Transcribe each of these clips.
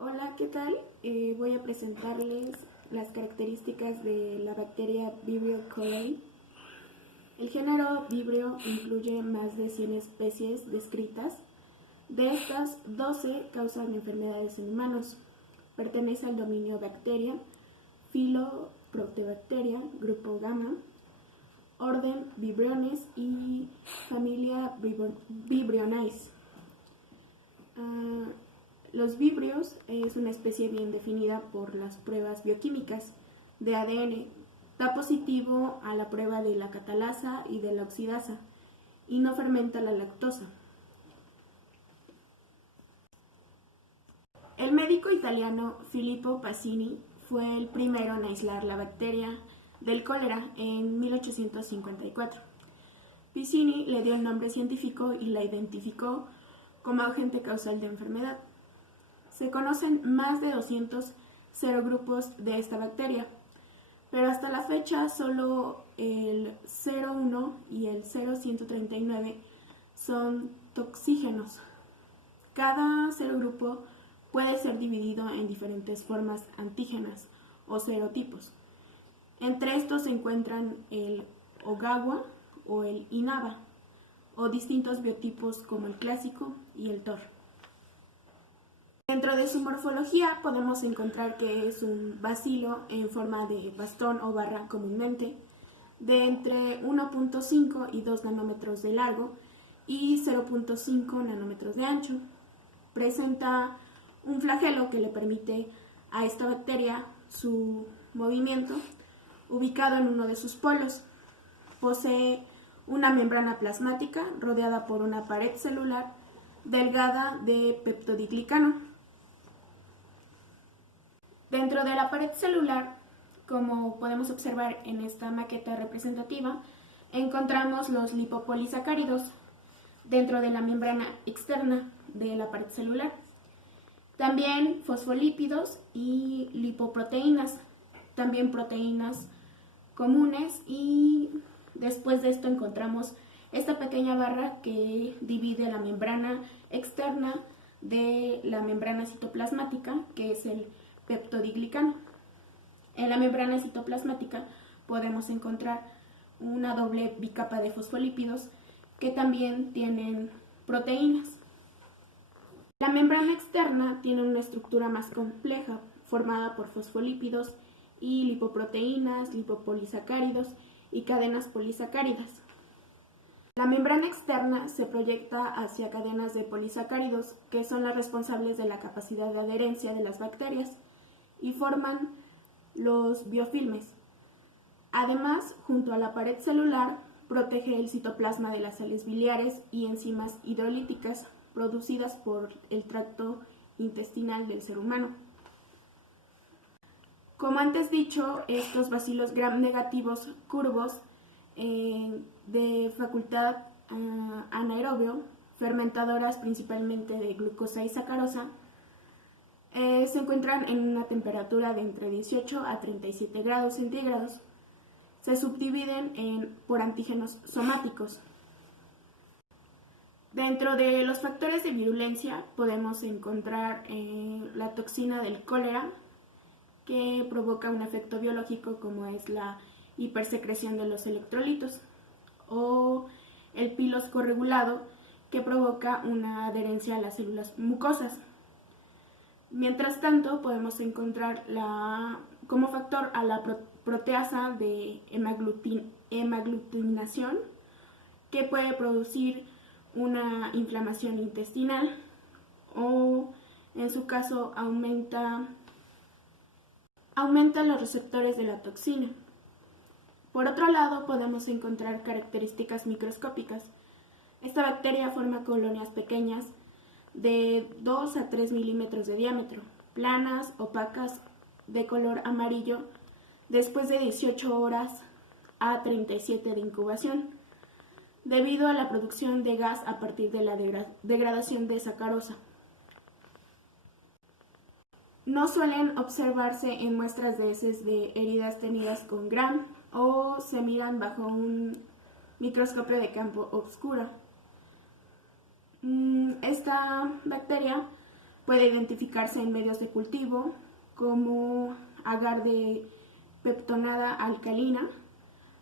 Hola, ¿qué tal? Voy a presentarles las características de la bacteria Vibrio cholerae. El género Vibrio incluye más de 100 especies descritas. De estas, 12 causan enfermedades en humanos. Pertenece al dominio Bacteria, filo Proteobacteria, grupo Gamma, orden Vibriones y familia Vibrionaceae. Los vibrios es una especie bien definida por las pruebas bioquímicas de ADN. Da positivo a la prueba de la catalasa y de la oxidasa y no fermenta la lactosa. El médico italiano Filippo Pacini fue el primero en aislar la bacteria del cólera en 1854. Pacini le dio el nombre científico y la identificó como agente causal de enfermedad. Se conocen más de 200 serogrupos de esta bacteria, pero hasta la fecha solo el 0,1 y el 0,139 son toxígenos. Cada serogrupo puede ser dividido en diferentes formas antígenas o serotipos. Entre estos se encuentran el Ogawa o el Inaba, o distintos biotipos como el clásico y el Tor. Dentro de su morfología podemos encontrar que es un bacilo en forma de bastón o barra comúnmente, de entre 1.5 y 2 nanómetros de largo y 0.5 nanómetros de ancho. Presenta un flagelo que le permite a esta bacteria su movimiento, ubicado en uno de sus polos. Posee una membrana plasmática rodeada por una pared celular delgada de peptidoglicano. Dentro de la pared celular, como podemos observar en esta maqueta representativa, encontramos los lipopolisacáridos dentro de la membrana externa de la pared celular. También fosfolípidos y lipoproteínas, también proteínas comunes, y después de esto encontramos esta pequeña barra que divide la membrana externa de la membrana citoplasmática, que es el peptidoglicano. En la membrana citoplasmática podemos encontrar una doble bicapa de fosfolípidos que también tienen proteínas. La membrana externa tiene una estructura más compleja, formada por fosfolípidos y lipoproteínas, lipopolisacáridos y cadenas polisacáridas. La membrana externa se proyecta hacia cadenas de polisacáridos, que son las responsables de la capacidad de adherencia de las bacterias, y forman los biofilmes. Además, junto a la pared celular, protege el citoplasma de las sales biliares y enzimas hidrolíticas producidas por el tracto intestinal del ser humano. Como antes dicho, estos bacilos gram negativos curvos de facultad anaerobio, fermentadoras principalmente de glucosa y sacarosa, se encuentran en una temperatura de entre 18 a 37 grados centígrados. Se subdividen por antígenos somáticos. Dentro de los factores de virulencia podemos encontrar la toxina del cólera, que provoca un efecto biológico como es la hipersecreción de los electrolitos, o el pilos corregulado, que provoca una adherencia a las células mucosas. Mientras tanto, podemos encontrar como factor a la proteasa de hemaglutinación, que puede producir una inflamación intestinal, o en su caso aumenta los receptores de la toxina. Por otro lado, podemos encontrar características microscópicas. Esta bacteria forma colonias pequeñas de 2 a 3 milímetros de diámetro, planas, opacas, de color amarillo, después de 18 horas a 37 de incubación, debido a la producción de gas a partir de la degradación de sacarosa. No suelen observarse en muestras de heces de heridas tenidas con Gram, o se miran bajo un microscopio de campo oscuro. Esta bacteria Puede identificarse en medios de cultivo como agar de peptonada alcalina,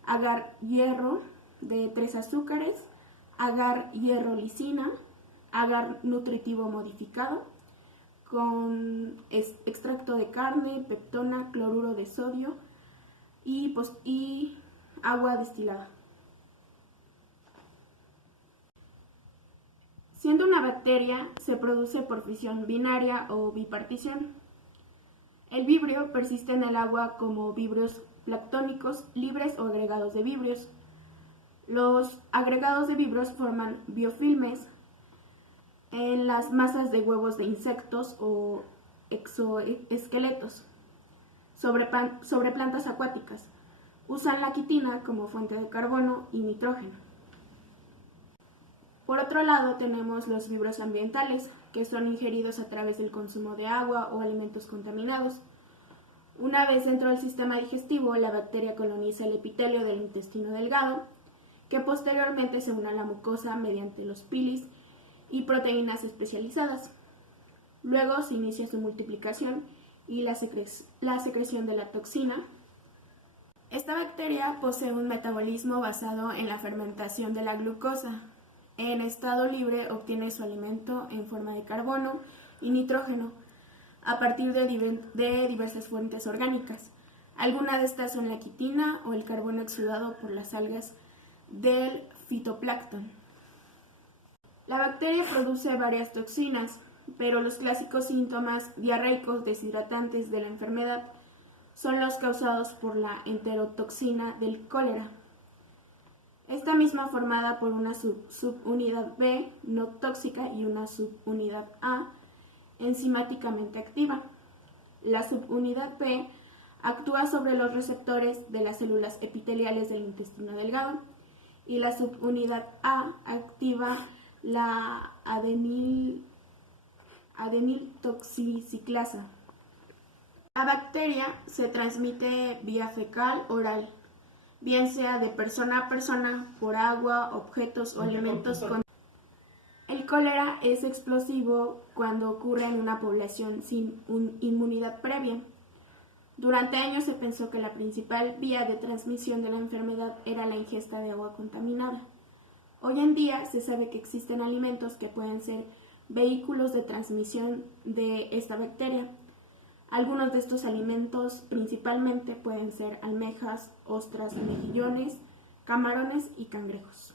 agar hierro de 3 azúcares, agar hierro lisina, agar nutritivo modificado con extracto de carne, peptona, cloruro de sodio y agua destilada. Siendo una bacteria, se produce por fisión binaria o bipartición. El vibrio persiste en el agua como vibrios planctónicos libres o agregados de vibrios. Los agregados de vibrios forman biofilmes en las masas de huevos de insectos o exoesqueletos sobre plantas acuáticas. Usan la quitina como fuente de carbono y nitrógeno. Por otro lado, tenemos los vibrios ambientales, que son ingeridos a través del consumo de agua o alimentos contaminados. Una vez dentro del sistema digestivo, la bacteria coloniza el epitelio del intestino delgado, que posteriormente se une a la mucosa mediante los pilis y proteínas especializadas. Luego se inicia su multiplicación y la secreción de la toxina. Esta bacteria posee un metabolismo basado en la fermentación de la glucosa. En estado libre obtiene su alimento en forma de carbono y nitrógeno a partir de diversas fuentes orgánicas. Algunas de estas son la quitina o el carbono exudado por las algas del fitoplancton. La bacteria produce varias toxinas, pero los clásicos síntomas diarreicos deshidratantes de la enfermedad son los causados por la enterotoxina del cólera. Esta misma formada por una subunidad B no tóxica y una subunidad A enzimáticamente activa. La subunidad B actúa sobre los receptores de las células epiteliales del intestino delgado y la subunidad A activa la adeniltoxiciclasa. La bacteria se transmite vía fecal-oral, bien sea de persona a persona, por agua, objetos o alimentos. El cólera es explosivo cuando ocurre en una población sin inmunidad previa. Durante años se pensó que la principal vía de transmisión de la enfermedad era la ingesta de agua contaminada. Hoy en día se sabe que existen alimentos que pueden ser vehículos de transmisión de esta bacteria. Algunos de estos alimentos principalmente pueden ser almejas, ostras, mejillones, camarones y cangrejos.